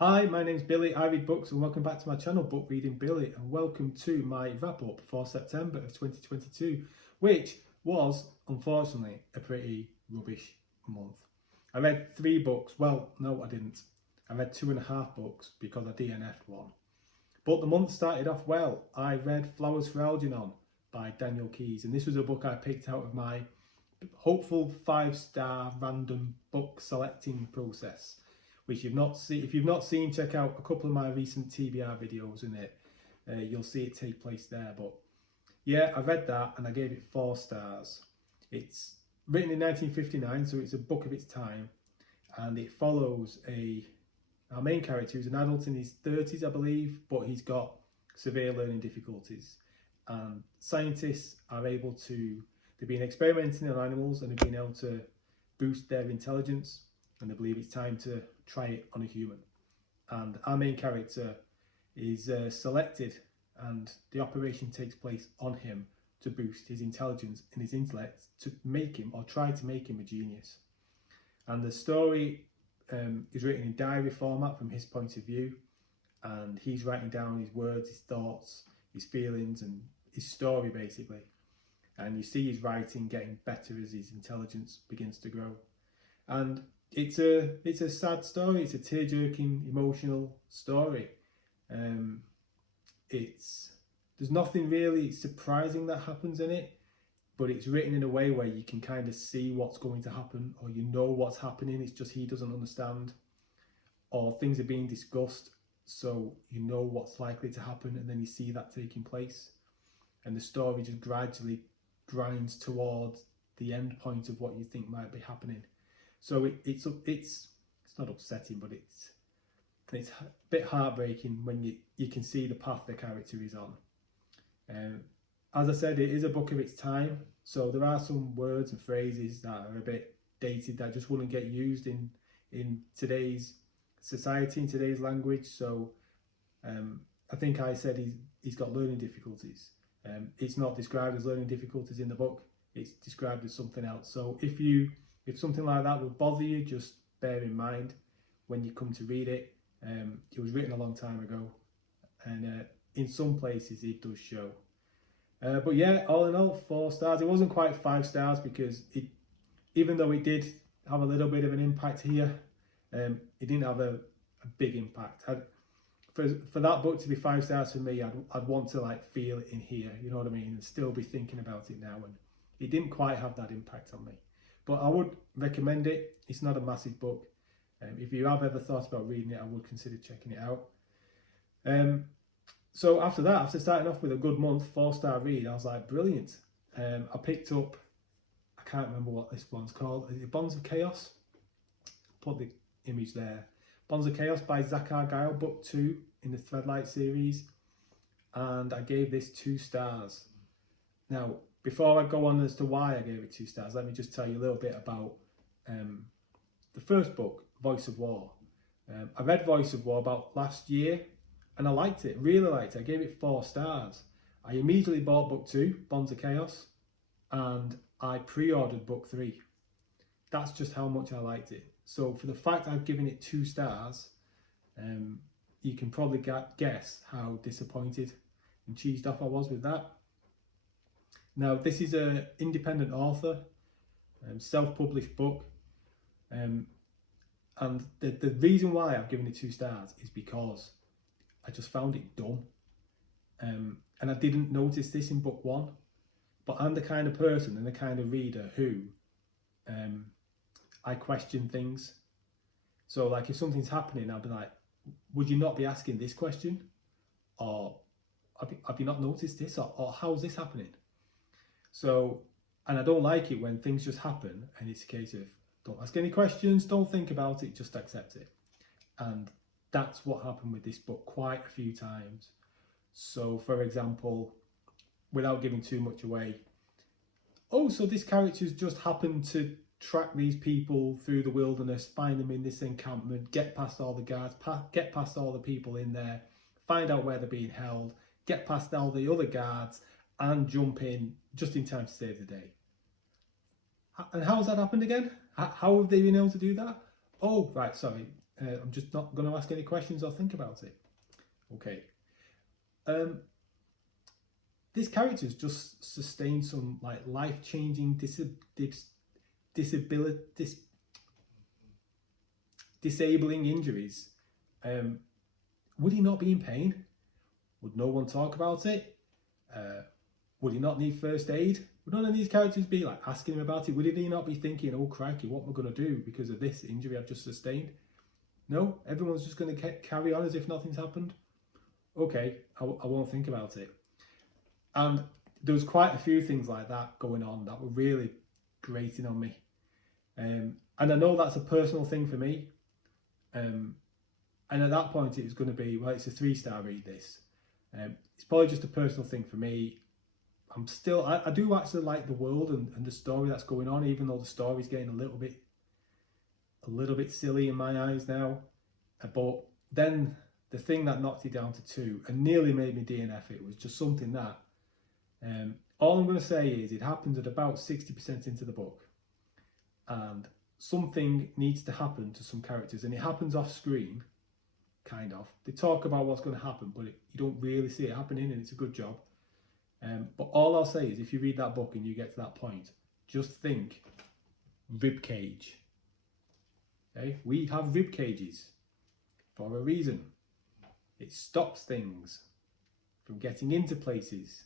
Hi, my name's Billy, I read books, and welcome back to my channel, Book Reading Billy, and welcome to my wrap-up for September of 2022, which was, unfortunately, a pretty rubbish month. I read 3 books. Well, no, I didn't. I read 2.5 books because I DNF'd one. But the month started off well. I read Flowers for Algernon by Daniel Keyes, and this was a book I picked out of my hopeful 5-star random book selecting process, which you've not seen. If you've not seen, check out a couple of my recent TBR videos in it. You'll see it take place there. But yeah, I read that and I gave it 4 stars. It's written in 1959, so it's a book of its time, and it follows our main character who's an adult in his 30s, I believe, but he's got severe learning difficulties. And scientists are able to, they've been experimenting on animals and have been able to boost their intelligence, and they believe it's time to try it on a human. And our main character is selected, and the operation takes place on him to boost his intelligence and his intellect to make him, or try to make him, a genius. And the story is written in diary format from his point of view, and he's writing down his words, his thoughts, his feelings, and his story basically. And you see his writing getting better as his intelligence begins to grow. And it's a sad story. It's a tear-jerking, emotional story. There's nothing really surprising that happens in it, but it's written in a way where you can kind of see what's going to happen, or you know what's happening. It's just he doesn't understand, or things are being discussed, so you know what's likely to happen, and then you see that taking place, and the story just gradually grinds towards the end point of what you think might be happening. So it's not upsetting, but it's a bit heartbreaking when you can see the path the character is on. As I said, it is a book of its time, so there are some words and phrases that are a bit dated that just wouldn't get used in today's society, in today's language. So I think I said he's got learning difficulties. It's not described as learning difficulties in the book, it's described as something else. So if something like that would bother you, just bear in mind when you come to read it. It was written a long time ago, and in some places it does show. But yeah, all in all, 4 stars. It wasn't quite 5 stars because even though it did have a little bit of an impact here, it didn't have a big impact. For that book to be 5 stars for me, I'd want to like feel it in here, you know what I mean, and still be thinking about it now, and it didn't quite have that impact on me. But I would recommend it. It's not a massive book. If you have ever thought about reading it, I would consider checking it out. So after that, after starting off with a good month, 4-star read, I was like, brilliant. I picked up, I can't remember what this one's called. Is it Bonds of Chaos? Put the image there. Bonds of Chaos by Zach Argyle, book 2 in the Threadlight series. And I gave this 2 stars. Now, before I go on as to why I gave it 2 stars, let me just tell you a little bit about the first book, Voice of War. I read Voice of War about last year, and I liked it, really liked it. I gave it 4 stars. I immediately bought book 2, Bonds of Chaos, and I pre-ordered book 3. That's just how much I liked it. So for the fact I've given it 2 stars, you can probably guess how disappointed and cheesed off I was with that. Now, this is an independent author, self-published book, and the reason why I've given it 2 stars is because I just found it dumb, and I didn't notice this in book 1, but I'm the kind of person and the kind of reader who I question things. So like if something's happening, I'll be like, would you not be asking this question? Or have you not noticed this? Or how's this happening? So, and I don't like it when things just happen and it's a case of don't ask any questions, don't think about it, just accept it. And that's what happened with this book quite a few times. So for example, without giving too much away, oh, so this character's just happened to track these people through the wilderness, find them in this encampment, get past all the guards, get past all the people in there, find out where they're being held, get past all the other guards, and jump in just in time to save the day. And how's that happened again? How have they been able to do that? Oh, right, sorry. I'm just not going to ask any questions or think about it. Okay. This character's just sustained some like life-changing disabling injuries. Would he not be in pain? Would no one talk about it? Would he not need first aid? Would none of these characters be like asking him about it? Would he not be thinking, oh crikey, what am I going to do because of this injury I've just sustained? No, everyone's just going to carry on as if nothing's happened. Okay, I won't think about it. And there was quite a few things like that going on that were really grating on me. And I know that's a personal thing for me. And at that point it was going to be, well, it's a 3-star read this. It's probably just a personal thing for me. I do actually like the world and the story that's going on, even though the story's getting a little bit silly in my eyes now. But then the thing that knocked it down to 2 and nearly made me DNF it was just something that, all I'm going to say is it happens at about 60% into the book, and something needs to happen to some characters, and it happens off screen, kind of. They talk about what's going to happen, but you don't really see it happening, and it's a good job. But all I'll say is if you read that book and you get to that point, just think rib cage. Okay? We have rib cages for a reason. It stops things from getting into places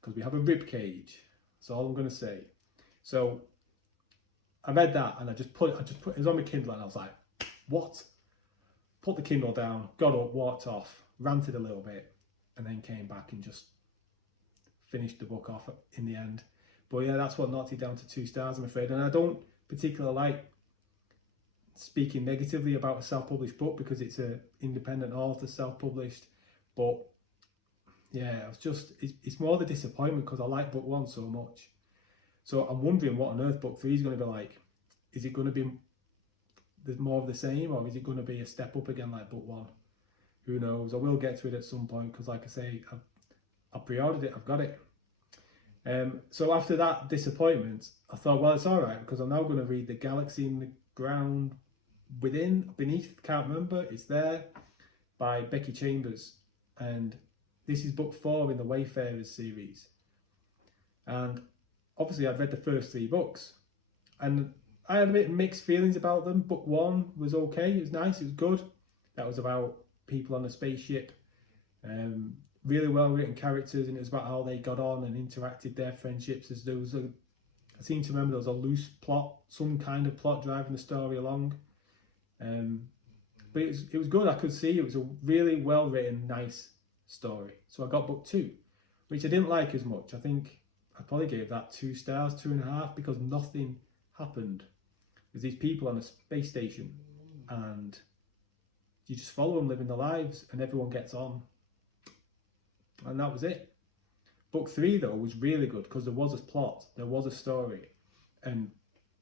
because we have a rib cage. That's all I'm going to say. So I read that and I just put it was on my Kindle and I was like, what? Put the Kindle down, got up, walked off, ranted a little bit, and then came back and just finished the book off in the end. But yeah, that's what knocked it down to 2 stars, I'm afraid. And I don't particularly like speaking negatively about a self-published book because it's an independent author, self-published. But yeah, it's more the disappointment because I like book 1 so much. So I'm wondering what on earth book 3 is going to be like. Is it going to be more of the same, or is it going to be a step up again like book 1? Who knows? I will get to it at some point because, like I say, I pre-ordered it, I've got it. So after that disappointment, I thought, well, it's all right because I'm now going to read The Galaxy in the Ground Beneath, can't remember, it's there, by Becky Chambers. And this is book 4 in the Wayfarers series. And obviously I've read the first 3 books and I had a bit mixed feelings about them. Book 1 was okay, it was nice, it was good. That was about people on a spaceship. Really well written characters, and it was about how they got on and interacted, their friendships. I seem to remember there was a loose plot, some kind of plot driving the story along. But it was good. I could see it was a really well written, nice story. So I got book 2, which I didn't like as much. I think I probably gave that 2 stars, 2.5, because nothing happened. There's these people on a space station and you just follow them living their lives and everyone gets on. And that was it. Book 3 though was really good because there was a plot, there was a story, and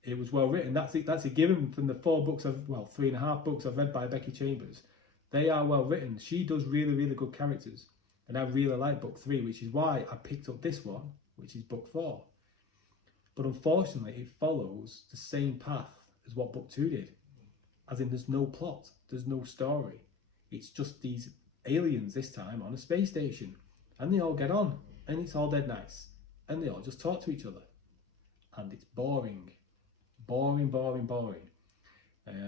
it was well written. That's a given from the 3.5 books I've read by Becky Chambers. They are well written. She does really, really good characters, and I really like book 3, which is why I picked up this one, which is book 4. But unfortunately, it follows the same path as what book 2 did, as in there's no plot, there's no story. It's just these aliens this time on a space station, and they all get on, and it's all dead nice, and they all just talk to each other, and it's boring.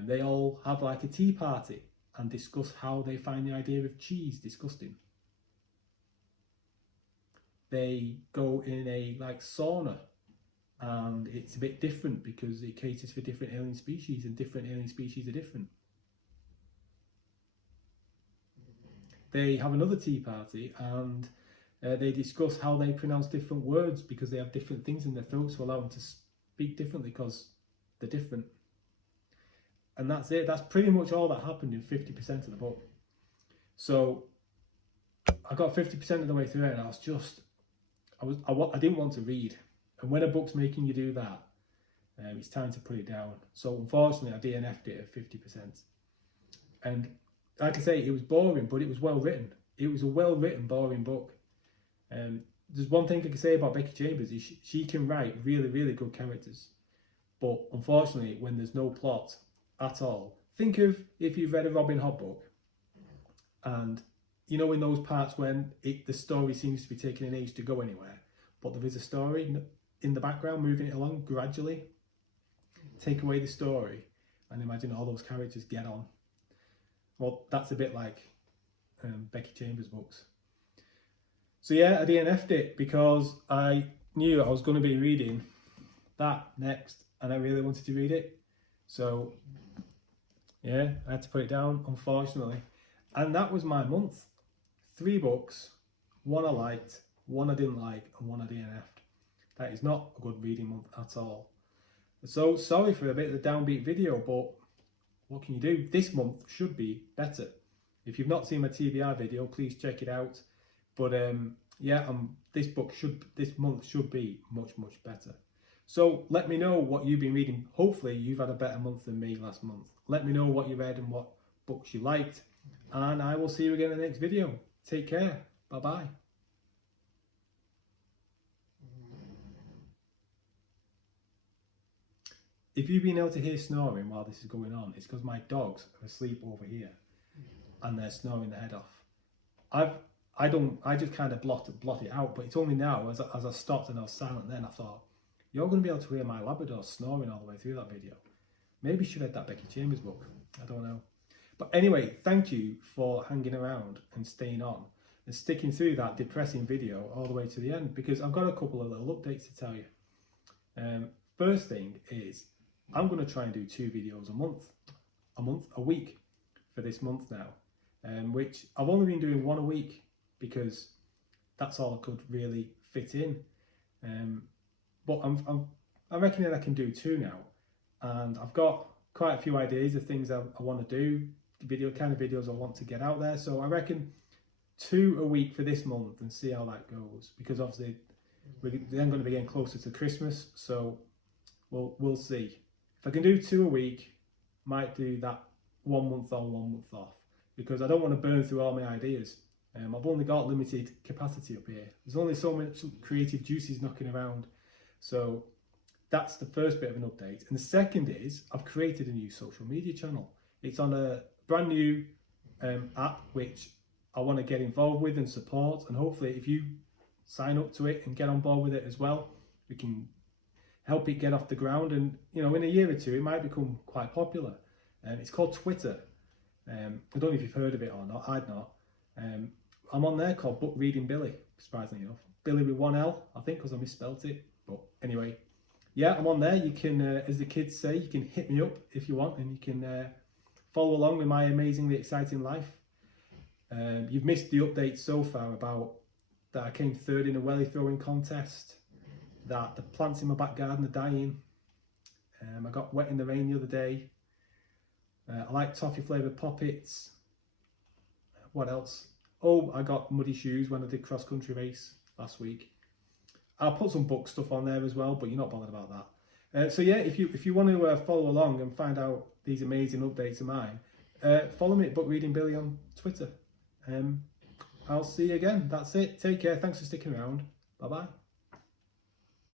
They all have like a tea party and discuss how they find the idea of cheese disgusting. They go in a like sauna, and it's a bit different because it caters for different alien species, and different alien species are different. They have another tea party and they discuss how they pronounce different words because they have different things in their throats to allow them to speak differently because they're different. And that's it. That's pretty much all that happened in 50% of the book. So I got 50% of the way through it and I didn't want to read. And when a book's making you do that, it's time to put it down. So unfortunately I DNF'd it at 50%. And like I say, it was boring, but it was well written. It was a well written, boring book. There's one thing I can say about Becky Chambers is she can write really, really good characters. But unfortunately, when there's no plot at all, think of if you've read a Robin Hood book, and you know in those parts when the story seems to be taking an age to go anywhere, but there is a story in the background moving it along gradually. Take away the story and imagine all those characters get on. Well, that's a bit like Becky Chambers' books. So yeah, I DNF'd it because I knew I was going to be reading that next and I really wanted to read it. So yeah, I had to put it down, unfortunately. And that was my month. 3 books, 1 I liked, 1 I didn't like, and 1 I DNF'd. That is not a good reading month at all. So sorry for a bit of the downbeat video, but what can you do? This month should be better. If you've not seen my TBR video, please check it out. But yeah, this month should be much better. So let me know what you've been reading. Hopefully you've had a better month than me last month. Let me know what you read and what books you liked, and I will see you again in the next video. Take care. Bye bye. If you've been able to hear snoring while this is going on, it's because my dogs are asleep over here and they're snoring their head off. I just kind of blot it out, but it's only now as I stopped and I was silent then I thought, you're going to be able to hear my Labrador snoring all the way through that video. Maybe you should read that Becky Chambers book. I don't know. But anyway, thank you for hanging around and staying on and sticking through that depressing video all the way to the end, because I've got a couple of little updates to tell you. First thing is, I'm going to try and do 2 videos a week for this month now, which I've only been doing 1 a week because that's all I could really fit in. But I reckon that I can do 2 now, and I've got quite a few ideas of things I want to do, kind of videos I want to get out there. So I reckon 2 a week for this month and see how that goes, because obviously we're then going to be getting closer to Christmas, so we'll see. If I can do 2 a week, might do that 1 month on, 1 month off, because I don't want to burn through all my ideas. I've only got limited capacity up here. There's only so much creative juices knocking around. So that's the first bit of an update. And the second is, I've created a new social media channel. It's on a brand new app, which I want to get involved with and support. And hopefully if you sign up to it and get on board with it as well, we can help it get off the ground. And, you know, in a year or 2, it might become quite popular. It's called Twitter. I don't know if you've heard of it or not. I'd not. I'm on there called Book Reading Billy, surprisingly enough. Billy with 1 L, I think, because I misspelt it. But anyway, yeah, I'm on there. You can, as the kids say, you can hit me up if you want, and you can follow along with my amazingly exciting life. You've missed the update so far about that I came 3rd in a welly throwing contest, that the plants in my back garden are dying. I got wet in the rain the other day. I like toffee flavoured poppets. What else? Oh, I got muddy shoes when I did cross country race last week. I'll put some book stuff on there as well, but you're not bothered about that. So yeah, if you want to follow along and find out these amazing updates of mine, follow me at Book Reading Billy on Twitter. I'll see you again. That's it. Take care. Thanks for sticking around. Bye bye.